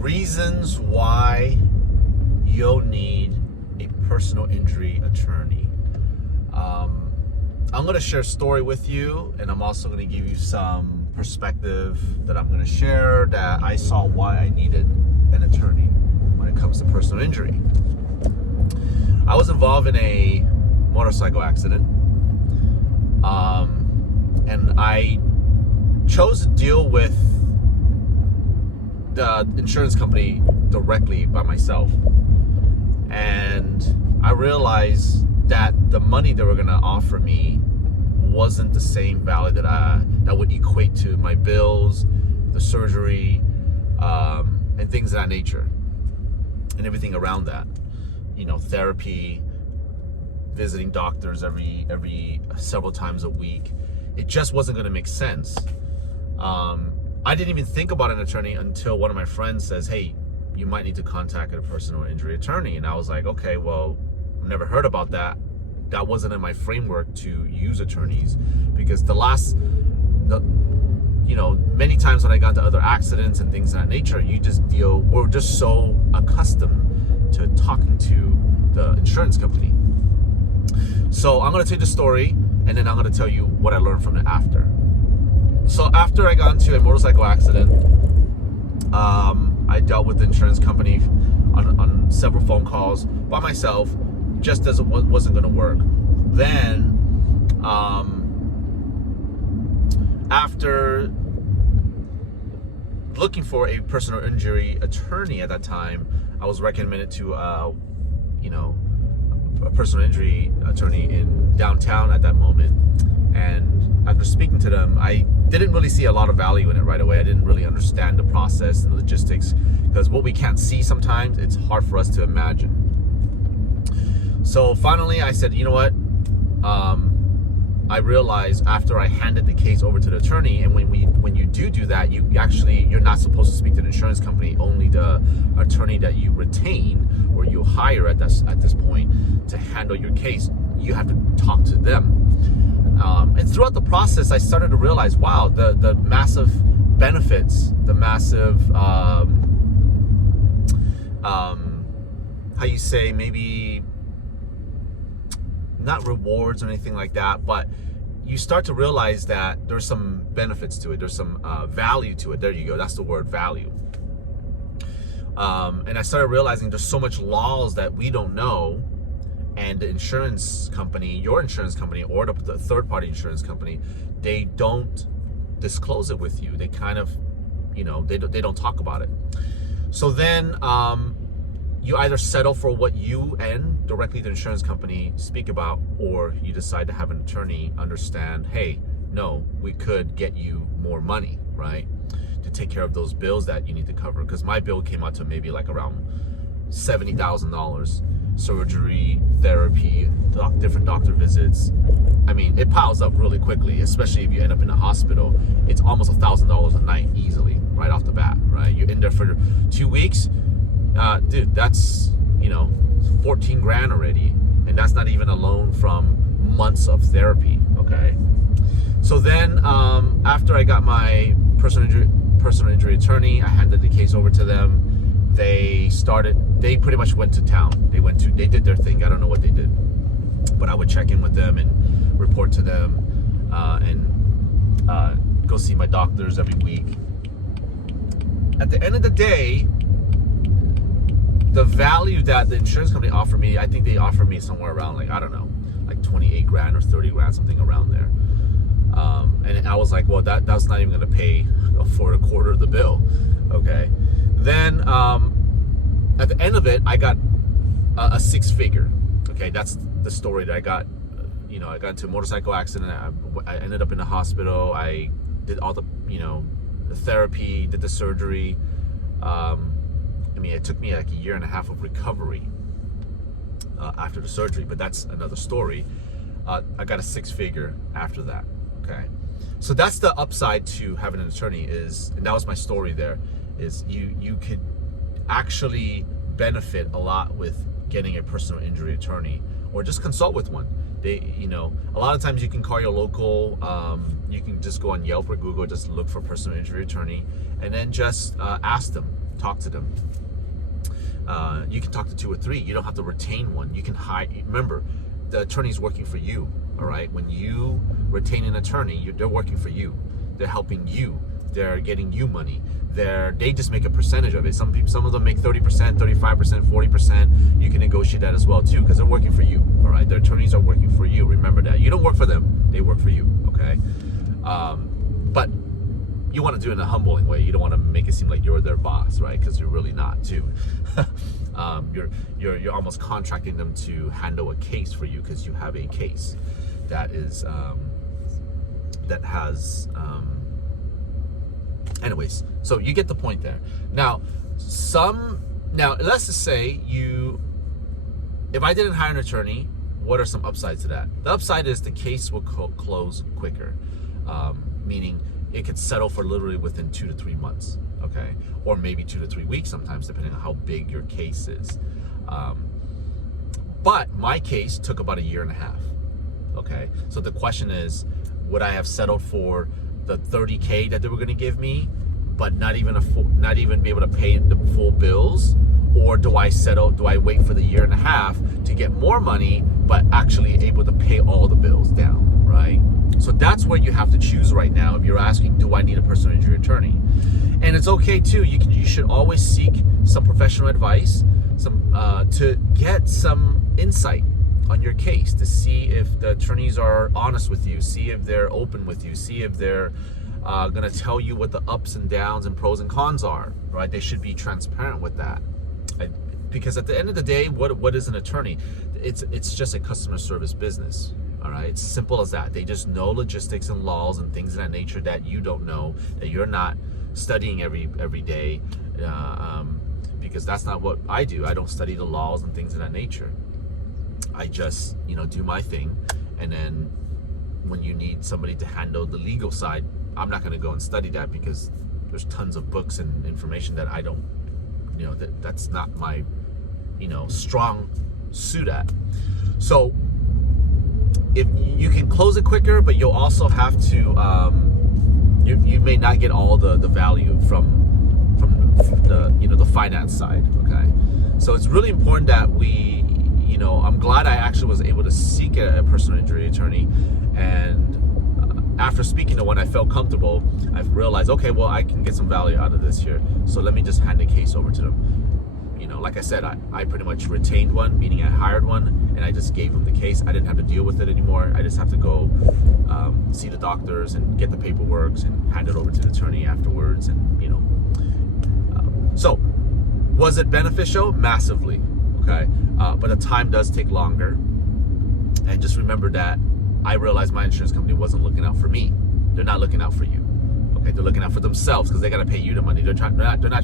Reasons why you'll need a personal injury attorney. I'm going to share a story with you, and I'm also going to give you some perspective that I'm going to share that I saw why I needed an attorney when it comes to personal injury. I was involved in a motorcycle accident, and I chose to deal with the insurance company directly by myself. And I realized that the money they were going to offer me wasn't the same value that would equate to my bills, the surgery, and things of that nature, and everything around that. You know, therapy, visiting doctors every several times a week. It just wasn't going to make sense. I didn't even think about an attorney until one of my friends says, "Hey, you might need to contact a personal injury attorney." And I was like, okay, well, I've never heard about that. That wasn't in my framework to use attorneys, because many times when I got into other accidents and things of that nature, we're just so accustomed to talking to the insurance company. So I'm going to tell you the story, and then I'm going to tell you what I learned from it after. So after I got into a motorcycle accident, I dealt with the insurance company on several phone calls by myself, just as it wasn't going to work. Then, after looking for a personal injury attorney at that time, I was recommended to, a personal injury attorney in downtown at that moment. And after speaking to them, I didn't really see a lot of value in it right away. I didn't really understand the process and the logistics, because what we can't see sometimes, it's hard for us to imagine. So finally I said, you know what? I realized after I handed the case over to the attorney, and when you do that, you're not supposed to speak to the insurance company. Only the attorney that you retain or you hire at this point to handle your case, you have to talk to them. And throughout the process, I started to realize, wow, the massive benefits, the massive, maybe not rewards or anything like that, but you start to realize that there's some benefits to it. There's some value to it. There you go. That's the word, value. And I started realizing there's so much laws that we don't know. And the insurance company, your insurance company, or the third-party insurance company, they don't disclose it with you. They kind of, they don't talk about it. So then you either settle for what you and directly the insurance company speak about, or you decide to have an attorney understand, hey, no, we could get you more money, right, to take care of those bills that you need to cover. Because my bill came out to maybe like around $70,000. Surgery, therapy, different doctor visits. I mean, it piles up really quickly, especially if you end up in a hospital. It's almost $1,000 a night easily, right off the bat, right? You're in there for 2 weeks, dude, that's 14 grand already, and that's not even a loan from months of therapy. Okay, so then after I got my personal injury attorney, I handed the case over to them. They pretty much went to town. They did their thing. I don't know what they did, but I would check in with them and report to them, and go see my doctors every week. At the end of the day, the value that the insurance company offered me, I think they offered me somewhere around like 28 grand or 30 grand, something around there. And I was like, well, that's not even going to pay for a quarter of the bill. Okay. Then at the end of it, I got a six-figure. Okay, that's the story that I got. I got into a motorcycle accident. I ended up in the hospital. I did all the therapy, did the surgery. It took me like a year and a half of recovery after the surgery, but that's another story. I got a six-figure after that. Okay, so that's the upside to having an attorney, and that was my story there, is you could actually benefit a lot with getting a personal injury attorney, or just consult with one. A lot of times you can call your local, you can just go on Yelp or Google, just look for personal injury attorney, and then just ask them, talk to them. You can talk to 2 or 3. You don't have to retain one. You can hire. Remember, the attorney's working for you. All right. When you retain an attorney, they're working for you. They're helping you. They're getting you money. They just make a percentage of it. Some of them make 30%, 35%, 40%. You can negotiate that as well too, because they're working for you. All right. Their attorneys are working for you. Remember that. You don't work for them. They work for you. Okay. But you want to do it in a humbling way. You don't want to make it seem like you're their boss, right? Because you're really not too. You're almost contracting them to handle a case for you, because you have a case that is that has anyways, so you get the point there. Now let's just say if I didn't hire an attorney, what are some upsides to that? The upside is the case will close quicker, meaning it could settle for literally within 2 to 3 months, okay? Or maybe 2 to 3 weeks sometimes, depending on how big your case is. But my case took about 1.5 years, okay? So the question is, would I have settled for the $30K that they were gonna give me, but not even be able to pay the full bills? Or do I wait for the 1.5 years to get more money, but actually able to pay all the bills down, right? So that's what you have to choose right now if you're asking, do I need a personal injury attorney? And it's okay too. You should always seek some professional advice, to get some insight on your case, to see if the attorneys are honest with you, see if they're open with you, see if they're going to tell you what the ups and downs and pros and cons are, right? They should be transparent with that. Because at the end of the day, what is an attorney? It's just a customer service business. All right, it's simple as that. They just know logistics and laws and things of that nature that you don't know, that you're not studying every day, because that's not what I do. I don't study the laws and things of that nature. I just, do my thing, and then when you need somebody to handle the legal side, I'm not going to go and study that, because there's tons of books and information that I don't, that's not my, strong suit at. So if you can close it quicker, but you'll also have to, you may not get all the value from the finance side. Okay, so it's really important that we, I'm glad I actually was able to seek a personal injury attorney, and after speaking to one, I felt comfortable. I've realized, okay, well, I can get some value out of this here, so let me just hand the case over to them. Like I said, I pretty much retained one, meaning I hired one, and I just gave them the case. I didn't have to deal with it anymore. I just have to go see the doctors and get the paperwork and hand it over to the attorney afterwards. And so was it beneficial? Massively. Okay, but the time does take longer. And just remember that I realized my insurance company wasn't looking out for me. They're not looking out for you. Okay, they're looking out for themselves, because they got to pay you the money. They're not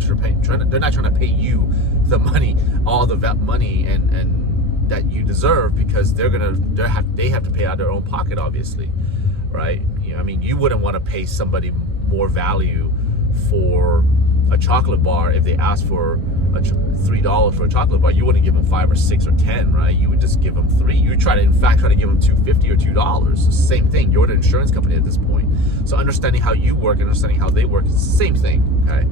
trying to pay you the money, all the money and that you deserve, because they have to pay out of their own pocket, obviously, right? You wouldn't want to pay somebody more value for a chocolate bar if they asked for $3 for a chocolate bar. You wouldn't give them 5 or 6 or 10, right? You would just give them 3. You would try to give them $2.50 or $2. Same thing. You're the insurance company at this point. So understanding how you work, understanding how they work, is the same thing. Okay.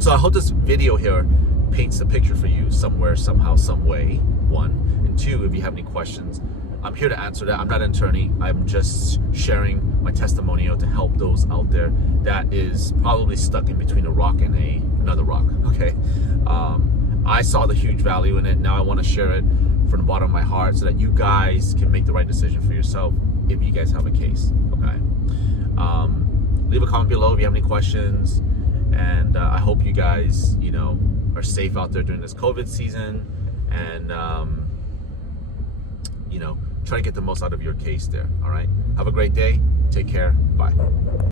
So I hope this video here paints a picture for you somewhere, somehow, some way. 1 and 2. If you have any questions, I'm here to answer that. I'm not an attorney. I'm just sharing my testimonial to help those out there that is probably stuck in between a rock and another rock. Okay. I saw the huge value in it. Now I want to share it from the bottom of my heart, so that you guys can make the right decision for yourself if you guys have a case. Okay. Leave a comment below if you have any questions, and I hope you guys, are safe out there during this COVID season, and try to get the most out of your case there. All right. Have a great day. Take care. Bye.